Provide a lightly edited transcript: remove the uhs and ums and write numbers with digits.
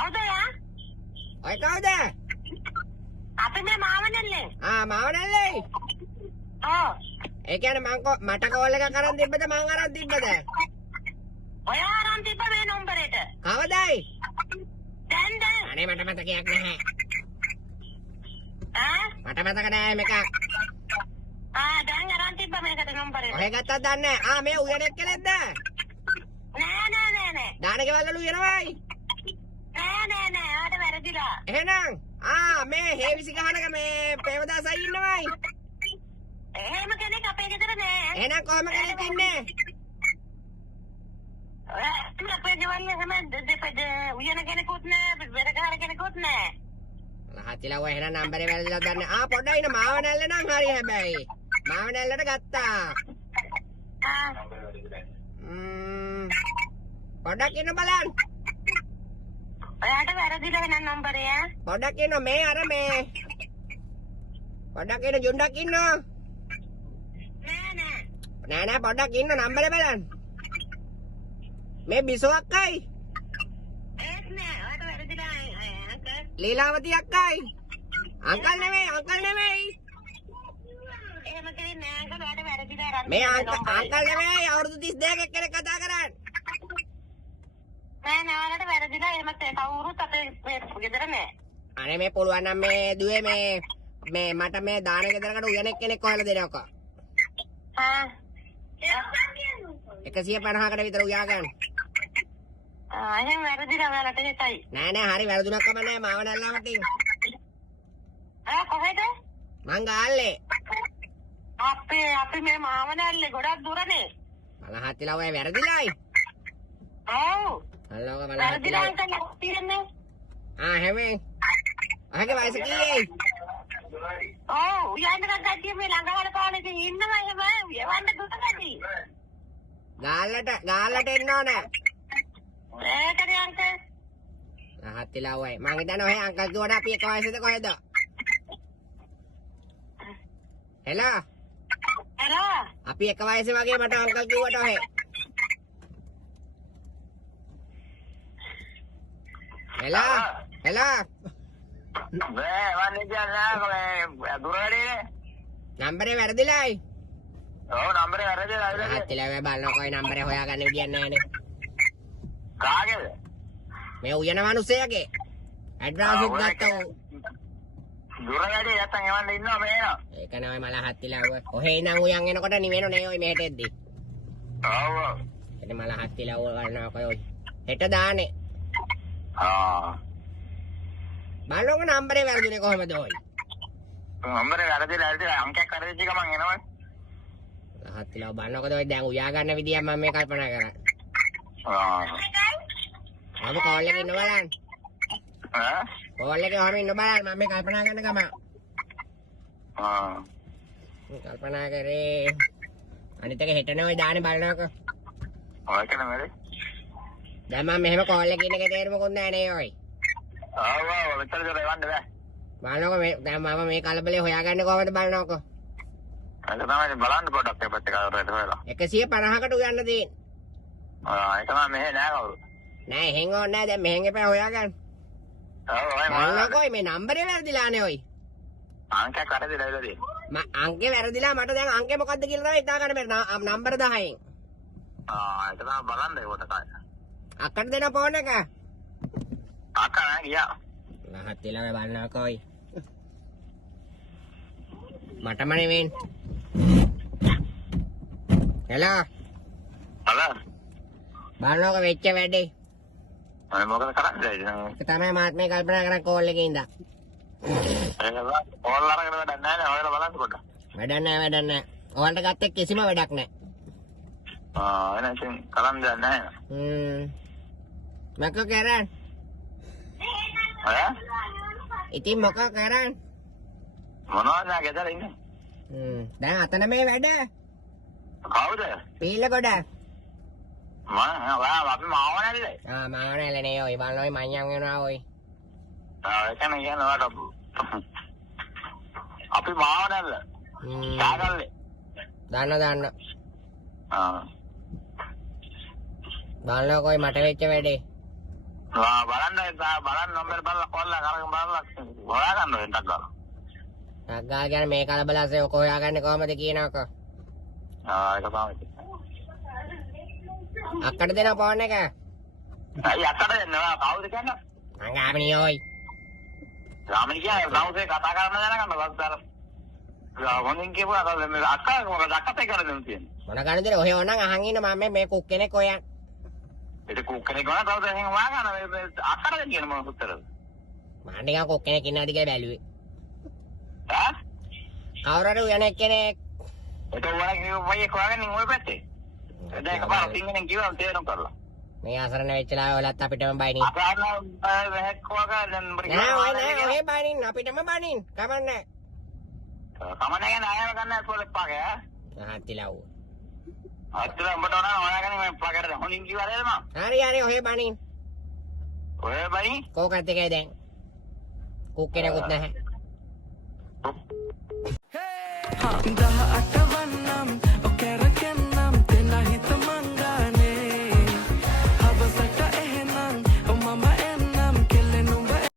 කවුද යා? ඔය කවුද? අපි මේ මාවනල්ලේ. මාවනල්ලේ. ඔව්. ඒ කියන්නේ මට කෝල් එකක් අරන් තිබ්බද මං අරන් තිබ්බද? ඔය අරන් තිබ්බ මේ නම්බරේට. කවදයි? දැන්. අනේ මට මතකයක් නැහැ. මට මතක නෑ මේක. දැන් අරන් තිබ්බ මේකට නම්බරේට. ඔය ගත්තද දන්නේ නැහැ. මේ උයනෙක් කෙනෙක්ද? නෑ. දාන ගෙවල්වල උයනවයි. නෑ. ආට වැරදිලා. එහෙනම් මේ හේවිසි ගහනක මේ පේවදාසයි ඉන්නවයි. එහෙම කෙනෙක් අපේ ගෙදර නෑ. එහෙනම් කොහම කෙනෙක් ඉන්නේ? අපේ ගෙවල් එහෙම දෙපද උයන කෙනෙකුත් නෑ, වැඩකාර කෙනෙකුත් නෑ. ලහතිලා ඔය එහෙනම් නම්බරේ වැරදිලා දන්නේ. පොඩ්ඩක් ඉන්න මාවනැල්ල නම් හරි හැබැයි. මාවනැල්ලට ගත්තා. පොඩ්ඩක් ඉන්න බලන්න. ඔයාට වැරදිලා වෙන නම්බරය. පොඩ්ඩක් ඉන්න මේ අර මේ. පොඩ්ඩක් ඉන්න ජුණ්ඩක් ඉන්න. නෑ පොඩ්ඩක් ඉන්න නම්බරේ බලන්න. මේ බිසෝ අක්කයි. ඒත් නෑ ඔයාට වැරදිලා අංකල්. ලීලාවති අක්කයි. අංකල් නෙමෙයි. එහෙම කෙනෙක් නෑ අංකල් ඔයාට වැරදිලා මේ අංකල් නෙමෙයි අවුරුදු 32 එක්කෙනෙක් කතා කරන්නේ. නෑ ඔයාලට වැරදිලා එහෙම කවුරුත් අපේ ගෙදර නෑ. අනේ මේ පුළුවන් නම් මේ දුවේ මේ මට මේ දාන ගෙදරකට උයනෙක් කෙනෙක් හොයලා දෙනවකෝ. 150කට විතර උයා ගන්න. එහෙම වැරදිලා ඔයාලට හිතයි. නෑ හරි වැරදුනක් කම නෑ මාව නැල්ලාමට. කොහෙද? මං ගාල්ලේ. අපි මේ මාව නැල්ලේ ගොඩක් දුරනේ. මලහත්තිලා ඔය වැරදිලායි. ඔව්. හල්ලෝක වැරදිලා අංකල් තියෙන්නේ. හැමෙන්. අහගේ වයස කීයේ? ඔව් යන්න ගත්තා මේ ළඟවල පානේ ඉන්නවා එහෙම යවන්න දුරකදී. ගාල්ලට එන්න ඕනේ. ඒකනේ අංකල්. ලහත්තිලා ඔය මං හිතන්නේ ඔය අංකල් දුවට අපි එක වයසේද කොහෙද? හෙලා. අපි එක වයසේ වගේ මට අංකල් කිව්වට ඔහෙ. හෙලා. වන්නේ කියන්නේ දුරවැඩේ. නම්බරේ වැරදිලායි. ඔව් නම්බරේ වැරදිලා. ලහත්තිලා ඔය බලනකො ඔය නම්බරේ හොයාගන්න විදියක් නැහැනේ. කාගේද? මේ උයන මිනිස්සයාගේ. ඇඩ්‍රස් එක ගත්තා. දුරවැඩේ නැත්තම් එවන්න ඉන්නවා මේනවා. ඒක නෑ ඔය මලහත්තිලා ඔය. ඔහේ ඉඳන් උයන් එනකොට නිවෙනු නේ ඔය මෙහෙට එද්දි. ඔව්. එතන මලහත්තිලා ඔය ගන්නවා ඔය. හෙට දානේ. බලෝක නම්බරේ වැරදුනේ කොහමද ඔය? නම්බරේ වැරදිලා අංකයක් වැරදිච්ච ගමන් එනවා. ලහත්තිලා බලනකොද ඔය දැන් උයා ගන්න විදියක් මම මේ කල්පනා කරා. අප කෝල් එකේ ඉන්න බලන්න. කෝල් එකේ ඔහම ඉන්න බලන්න මම මේ කල්පනා කරන ගම. කල්පනා කරේ අනිත් එක හෙටනේ ඔය දානේ බලනකො. ඔය කන මරේ. දැන් මම මෙහෙම කෝල් එකේ ඉන්න එක තේරුමකුත් නැහැ නේ ඔය. මෙතන දර යවන්න බෑ. බලනකො මේ දැන් මම මේ කලබලේ හොයාගන්නේ කොහමද බලනකො. ඒක තමයි බලන්න පොඩ්ඩක් ඒ පැත්තේ කාටද හොයලා. 150කට උයන්න තියෙන්නේ. ඒක තමයි මෙහෙ නෑ කවුරු. නෑ එහෙන් ඕනේ නෑ දැන් මෙහෙන් එපා හොයාගන්න. බලනකො මේ නම්බරේ වැරදිලානේ ඔය. අංකයක් වැරදිලා ඉලා තියෙන්නේ. අංකේ වැරදිලා මට දැන් අංකේ මොකද්ද කියලා තමයි හිතා ගන්න බැරි. නම්බර 10න්. ඒක තමයි බලන්න ඒකට කයි. අක්කට දෙන ෆෝන් එක. අක්කා නෑ ගියා. ලහත්තිලා ඔය බලනකො ඔය. මටම නෙවෙයි. හෙලා. බලනකො වෙච්ච වැඩේ. මම මොකද කරන්නේ දැන්? ඒක තමයි මාත් මේ කල්පනා කරන් කෝල් එකේ ඉඳන්. ඒක කෝල් අරගෙන වැඩක් නැහැ නේ. ඔයාලා බලන්න පොඩ්ඩක්. වැඩක් නැහැ. ඔයාලට ගත්තේ කිසිම වැඩක් නැහැ. එහෙනම් ඉතින් කරන් දෙයක් නැහැ. මොකක් කරන්නේ? ඉතින් මොකක් කරන්නේ? මොනවද නෑ ගෙදර ඉන්නේ. දැන් අතන මේ වැඩ. කවුද? පීල්ලගොඩ. අපි මාව නැල්ලේ. මාව නැල්ලේ නේ ඔය බලන ඔය මඤ්ඤම් වෙනවා ඔය. ඒකම කියනවා අපි මාව නැල්ල. සාගල්ලේ. දාන්න. බලනකො මට වෙච්ච වැඩේ. බලන්න නම්බර බලලා කොල්ලා කරගෙන බලලා හොයාගන්න වෙනටක් ගාලා. නග්ගා කියන මේ කලබලසේ ඔක හොයාගන්නේ කොහමද කියනකො. ඒක තමයි. අක්කට දෙන ෆෝන් එක. අයිය අක්කට දෙන්නවා කවුද කියන්නේ? මං ගාමිණී ඔයි. ගාමිණී කියන්නේ දවසේ කතා කරන්න දැනගන්න බස්සාර. ගාමිණී කියපුවා මේ අක්කා මොකද අක්කත් එක්ක කරන්නේ තියෙන්නේ. මොන ගන්නද ඔය ඕනනම් අහන් ඉන්න මම මේ කුක් කෙනෙක් හොයන්. ඒක කුක් කෙනෙක් වුණා තවද එහෙම වාගන්න අක්කට දෙන්න මොන උත්තරද? මම නිකන් කුක් කෙනෙක් ඉන්නවද කියලා බැලුවේ. ඈ? කවුරුහරි යන කෙනෙක්. ඒක වුණා කිව්වයි කොහගෙන ඔය පැත්තේ. දැන් එකපාර සිංහලෙන් කිව්වම තේරුම් කරලා. මේ අසරණ වෙච්ච ලා ඔයලත් අපිටම බයිනින්. අසාරණ වැහක්කෝගා දැන් නෑ ඔය බයිනින් අපිටම බයිනින්. කමන්නේ. කමන්නේ නෑ ගන්න පොලප්පාගේ ඈ. ආතිලව්. අතල උඹට ඕන හොයාගන්න මම ප්ලග් එකට හොනින් කිව්වා නේද මම? හරි ඔය බයිනින්. ඔය බයි කෝකත් එකයි දැන්. කුක් කෙනෙකුත් නැහැ. 18